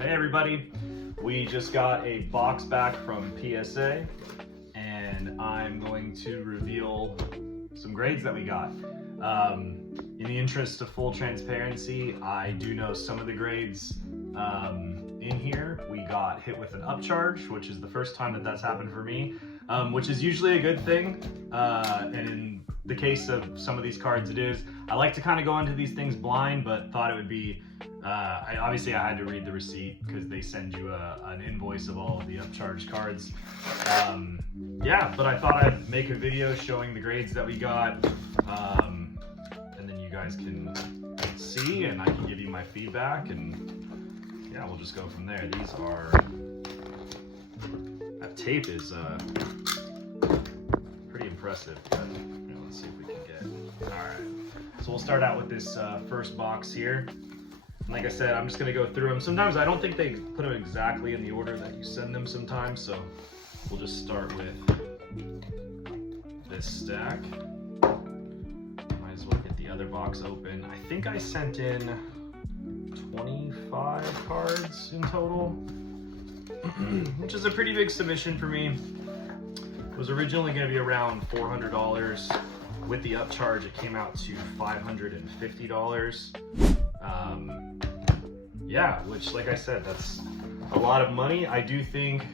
Hey everybody, we just got a box back from PSA and I'm going to reveal some grades that we got. In the interest of full transparency, I do know some of the grades in here. We got hit with an upcharge, which is the first time that that's happened for me, which is usually a good thing. And in the case of some of these cards it is. I like to kind of go into these things blind, but thought it would be, obviously I had to read the receipt because they send you an invoice of all of the upcharge cards. Yeah, but I thought I'd make a video showing the grades that we got, and then you guys can see and I can give you my feedback, and yeah, we'll just go from there. These are, that tape is pretty impressive, but you know, let's see if we can get, all right. So we'll start out with this first box here. And like I said, I'm just gonna go through them. Sometimes I don't think they put them exactly in the order that you send them sometimes, so we'll just start with this stack. Might as well get the other box open. I think I sent in 25 cards in total, which is a pretty big submission for me. It was originally gonna be around $400. With the upcharge, it came out to $550. Yeah, which, like I said, that's a lot of money. I do think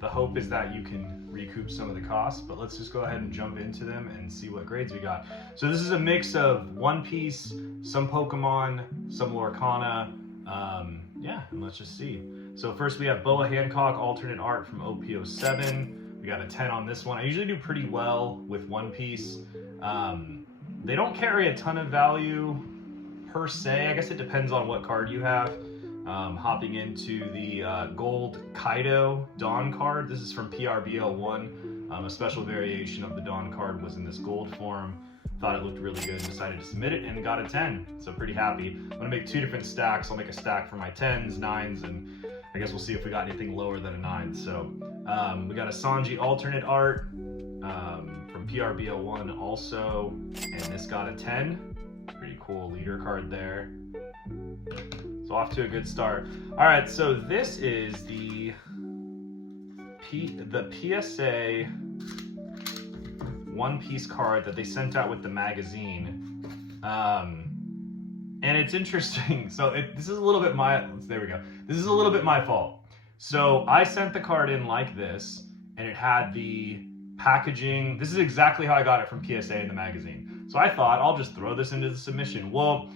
the hope is that you can recoup some of the costs, but let's just go ahead and jump into them and see what grades we got. So this is a mix of One Piece, some Pokemon, some Lorcana. Yeah, and let's just see. So first we have Boa Hancock alternate art from OP07. We got a 10 on this one. I usually do pretty well with One Piece. They don't carry a ton of value per se. I guess it depends on what card you have. Hopping into the gold Kaido Dawn card. This is from PRBL1. A special variation of the Dawn card was in this gold form. Thought it looked really good, decided to submit it, and got a 10. So pretty happy. I'm gonna make two different stacks. I'll make a stack for my 10s, 9s, and I guess we'll see if we got anything lower than a 9. So we got a Sanji alternate art from PRBL1 also, and this got a 10. Pretty cool leader card there. So off to a good start. All right, so this is the PSA One Piece card that they sent out with the magazine. And it's interesting. So this is a little bit there we go. This is a little bit my fault. So I sent the card in like this, and it had the packaging. This is exactly how I got it from PSA in the magazine. So I thought I'll just throw this into the submission. Well,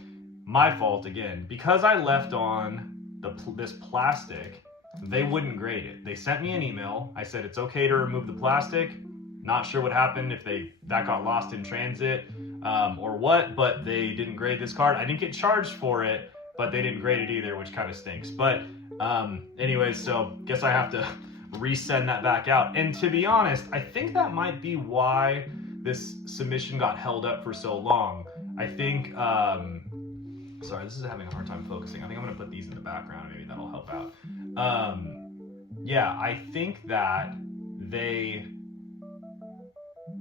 my fault again. Because I left on this plastic, they wouldn't grade it. They sent me an email. I said it's okay to remove the plastic. Not sure what happened, if that got lost in transit or what, but they didn't grade this card. I didn't get charged for it, but they didn't grade it either, which kind of stinks. But anyways, so guess I have to resend that back out. And to be honest, I think that might be why this submission got held up for so long. I think, sorry, this is having a hard time focusing. I think I'm gonna put these in the background, maybe that'll help out. Yeah, I think that they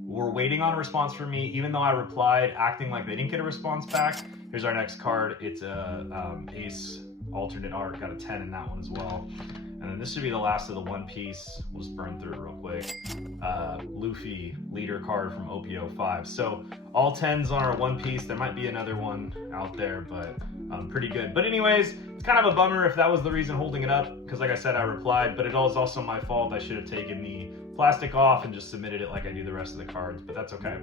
were waiting on a response from me, even though I replied acting like they didn't get a response back. Here's our next card. It's a Ace alternate art, got a 10 in that one as well. And then this should be the last of the One Piece. We'll just burn through it real quick. Luffy leader card from OP05. So all 10s on our One Piece. There might be another one out there, but pretty good. But anyways, it's kind of a bummer if that was the reason holding it up, because like I said, I replied, but it was also my fault. I should have taken the plastic off and just submitted it like I do the rest of the cards, but that's okay.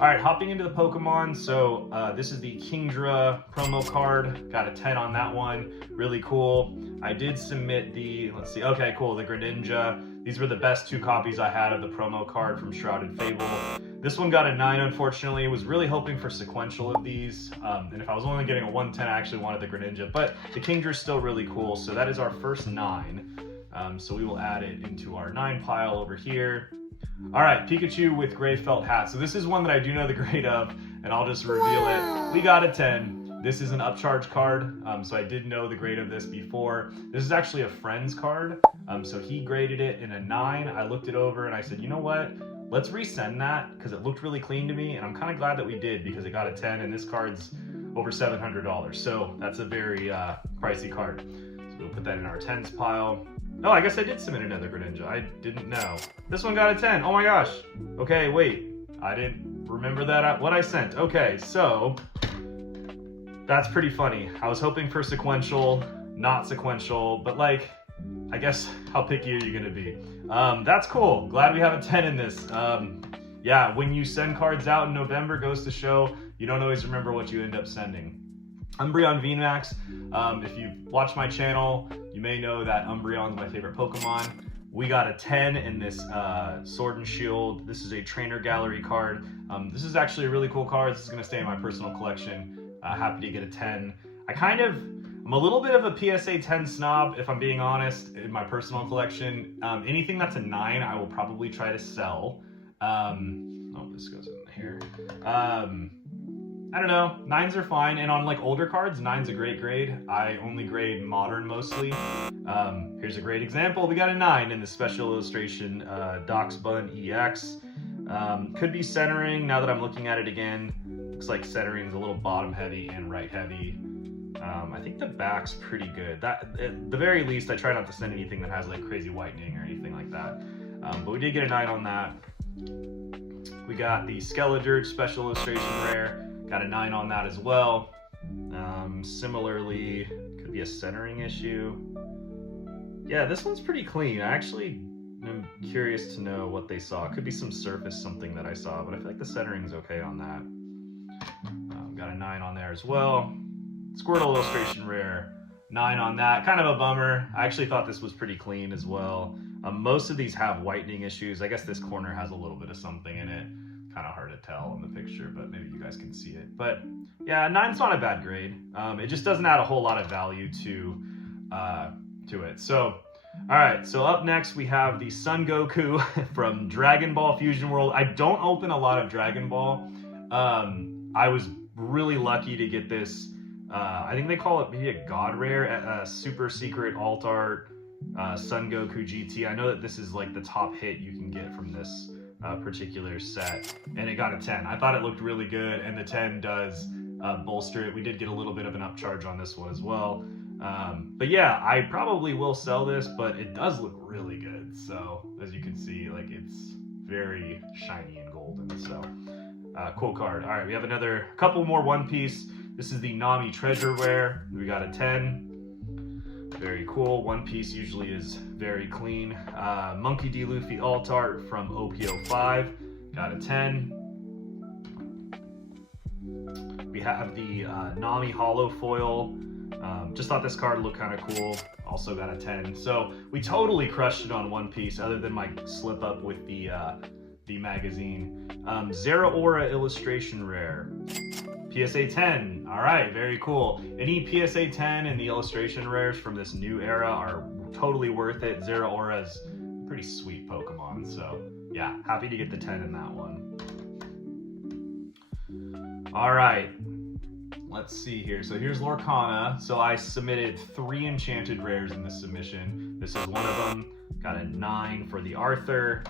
All right, hopping into the Pokemon. So this is the Kingdra promo card. Got a 10 on that one. Really cool. I did submit the, let's see, okay, cool, the Greninja. These were the best two copies I had of the promo card from Shrouded Fable. This one got a 9, unfortunately. Was really hoping for sequential of these. And if I was only getting a 110, I actually wanted the Greninja. But the Kingdra is still really cool. So that is our first 9. So we will add it into our 9 pile over here. All right, Pikachu with gray felt hat. So this is one that I do know the grade of, and I'll just reveal it. We got a 10. This is an upcharge card, so I did know the grade of this before. This is actually a friend's card, so he graded it in a 9. I looked it over and I said, you know what? Let's resend that because it looked really clean to me, and I'm kind of glad that we did because it got a 10, and this card's over $700. So that's a very pricey card. So we'll put that in our 10s pile. Oh, I guess I did submit another Greninja. I didn't know. This one got a 10. Oh my gosh. Okay, wait. I didn't remember that what I sent. Okay, so that's pretty funny. I was hoping for sequential, not sequential, but like, I guess how picky are you gonna be? That's cool. Glad we have a 10 in this. Yeah, when you send cards out in November, goes to show you don't always remember what you end up sending. Umbreon VMAX. If you've watched my channel, you may know that Umbreon is my favorite Pokemon. We got a 10 in this Sword and Shield. This is a Trainer Gallery card. This is actually a really cool card. This is gonna stay in my personal collection. Happy to get a 10. I'm a little bit of a PSA 10 snob, if I'm being honest, in my personal collection. Anything that's a 9, I will probably try to sell. Oh, this goes in here. I don't know, 9s are fine, and on like older cards, 9's a great grade. I only grade modern mostly. Here's a great example. We got a 9 in the special illustration, Dox Bun EX. Could be centering now that I'm looking at it again. Looks like centering is a little bottom heavy and right heavy. I think the back's pretty good. That, at the very least, I try not to send anything that has like crazy whitening or anything like that. But we did get a 9 on that. We got the Skeledirge special illustration rare. Got a 9 on that as well. Similarly, could be a centering issue. Yeah, this one's pretty clean. I actually am curious to know what they saw. Could be some surface something that I saw, but I feel like the centering's okay on that. Got a 9 on there as well. Squirtle illustration rare, 9 on that. Kind of a bummer. I actually thought this was pretty clean as well. Most of these have whitening issues. I guess this corner has a little bit of something in it. Kind of hard to tell in the picture, but maybe you guys can see it. But yeah, 9's not a bad grade. It just doesn't add a whole lot of value to it. So, all right. So up next we have the Sun Goku from Dragon Ball Fusion World. I don't open a lot of Dragon Ball. I was really lucky to get this. I think they call it maybe a God Rare, a super secret alt art Sun Goku GT. I know that this is like the top hit you can get from this particular set, and it got a 10. I thought it looked really good, and the 10 does bolster it. We did get a little bit of an upcharge on this one as well. But yeah, I probably will sell this, but it does look really good. So as you can see, like it's very shiny and golden. So cool card. All right, we have another couple more One Piece. This is the Nami Treasure Rare. We got a 10. Very cool. One Piece usually is very clean. Monkey D. Luffy alt art from OPO5. Got a 10. We have the Nami Hollow Foil. Just thought this card looked kind of cool. Also got a 10. So we totally crushed it on One Piece, other than my slip up with the magazine. Zeraora illustration rare. PSA 10. All right, very cool. Any PSA 10 and the illustration rares from this new era are totally worth it. Zeraora's a pretty sweet Pokemon, so yeah, happy to get the 10 in that one. All right, let's see here. So here's Lorcana. So I submitted 3 enchanted rares in this submission. This is one of them. Got a 9 for the Arthur.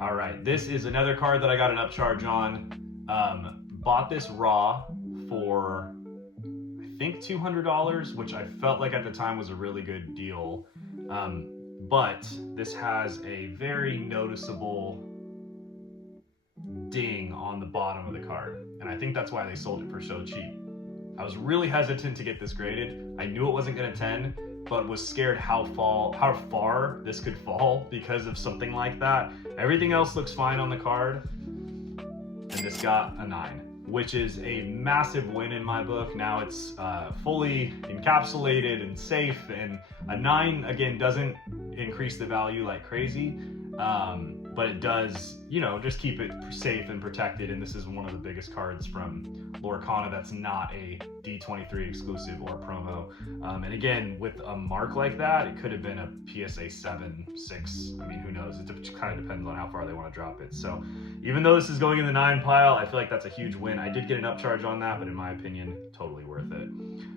All right, this is another card that I got an upcharge on. Bought this raw for, I think, $200, which I felt like at the time was a really good deal. But this has a very noticeable ding on the bottom of the card. And I think that's why they sold it for so cheap. I was really hesitant to get this graded. I knew it wasn't gonna 10, but was scared how far this could fall because of something like that. Everything else looks fine on the card, and this got a 9, which is a massive win in my book. Now it's fully encapsulated and safe, and a 9 again doesn't increase the value like crazy, but it does, you know, just keep it safe and protected. And this is one of the biggest cards from Lorcana that's not a D23 exclusive or promo. And again, with a mark like that, it could have been a PSA 7, 6. I mean, who knows? It kind of depends on how far they want to drop it. So even though this is going in the 9 pile, I feel like that's a huge win. I did get an upcharge on that, but in my opinion, totally worth it.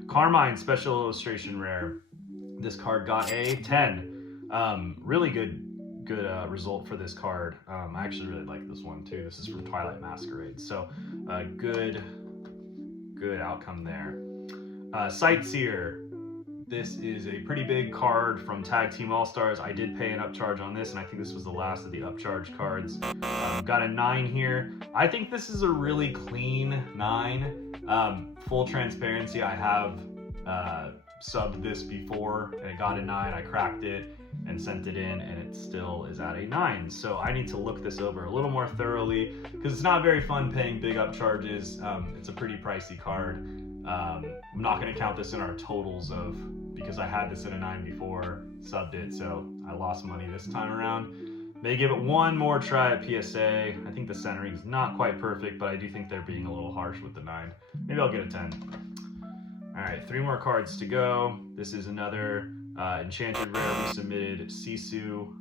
Carmine Special Illustration Rare. This card got a 10. Really good result for this card. I actually really like this one too. This is from Twilight Masquerade, so good outcome there. Sightseer, This is a pretty big card from Tag Team All-Stars. I did pay an upcharge on this, and I think this was the last of the upcharge cards. Got a 9 here. I think this is a really clean 9. Full transparency, I have subbed this before, and it got a 9. I cracked it and sent it in, and it still is at a 9. So I need to look this over a little more thoroughly, because it's not very fun paying big upcharges. It's a pretty pricey card. I'm not going to count this in our totals because I had this in a 9 before, subbed it, so I lost money this time around. May give it one more try at PSA. I think the centering is not quite perfect, but I do think they're being a little harsh with the 9. Maybe I'll get a 10. All right, 3 more cards to go. This is another Enchanted Rare we submitted, Sisu.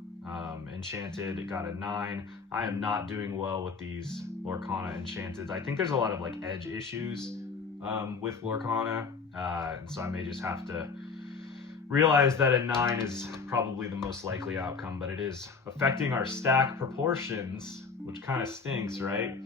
Enchanted, it got a 9. I am not doing well with these Lorcana Enchanted. I think there's a lot of like edge issues with Lorcana, and so I may just have to realize that a 9 is probably the most likely outcome, but it is affecting our stack proportions, which kind of stinks, right?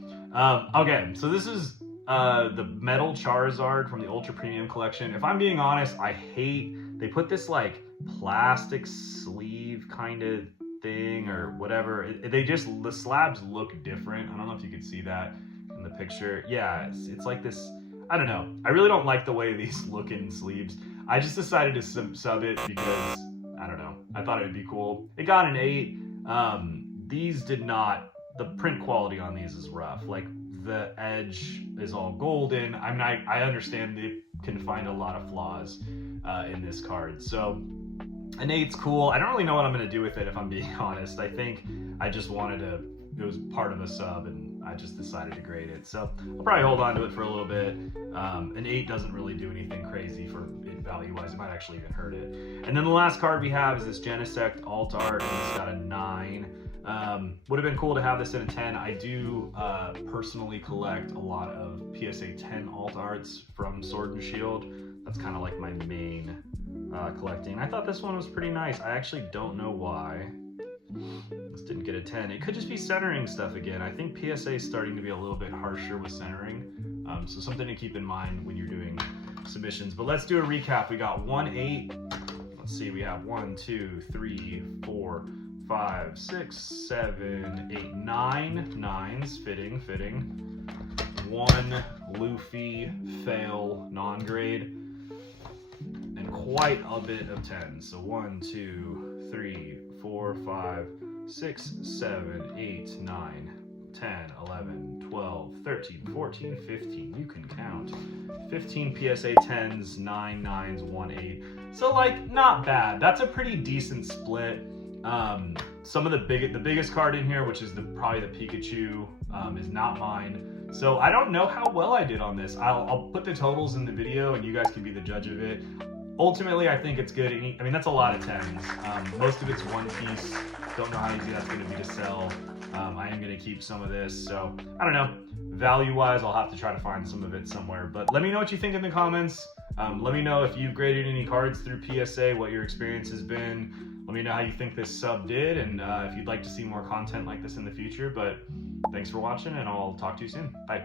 Okay, so this is the Metal Charizard from the Ultra Premium Collection. If I'm being honest, I hate, they put this like plastic sleeve kind of thing or whatever. The slabs look different. I don't know if you could see that in the picture. Yeah, it's like this, I don't know. I really don't like the way these look in sleeves. I just decided to sub it because, I don't know, I thought it would be cool. It got an 8. These did not, the print quality on these is rough. Like the edge is all golden. I mean, I understand they can find a lot of flaws in this card. So an 8's cool. I don't really know what I'm gonna do with it if I'm being honest. I think I just wanted to, it was part of a sub and I just decided to grade it. So I'll probably hold on to it for a little bit. An 8 doesn't really do anything crazy for it value-wise. It might actually even hurt it. And then the last card we have is this Genesect Alt Art, and it's got a 9. Would have been cool to have this in a 10. I do personally collect a lot of PSA 10 Alt Arts from Sword and Shield. That's kind of like my main collecting. I thought this one was pretty nice. I actually don't know why this didn't get a 10. It could just be centering stuff again. I think PSA is starting to be a little bit harsher with centering. So something to keep in mind when you're doing submissions. But let's do a recap. We got 1 8. Let's see, we have 1 2 3 4 5 6 7 8 9 9s, fitting. 1 Luffy fail non-grade, and quite a bit of 10s. So 1 2 3 4 5 6 7 8 9 10 11 12 13 14 15. You can count. 15 PSA 10s, 9 9s, 1 8. So like, not bad. That's a pretty decent split. Some of the biggest card in here, which is probably the Pikachu, is not mine. So I don't know how well I did on this. I'll put the totals in the video and you guys can be the judge of it. Ultimately, I think it's good. I mean, that's a lot of 10s. Most of it's one piece. Don't know how easy that's going to be to sell. I am going to keep some of this. So I don't know. Value-wise, I'll have to try to find some of it somewhere. But let me know what you think in the comments. Let me know if you've graded any cards through PSA, what your experience has been. Let me know how you think this sub did, and if you'd like to see more content like this in the future. But thanks for watching, and I'll talk to you soon. Bye.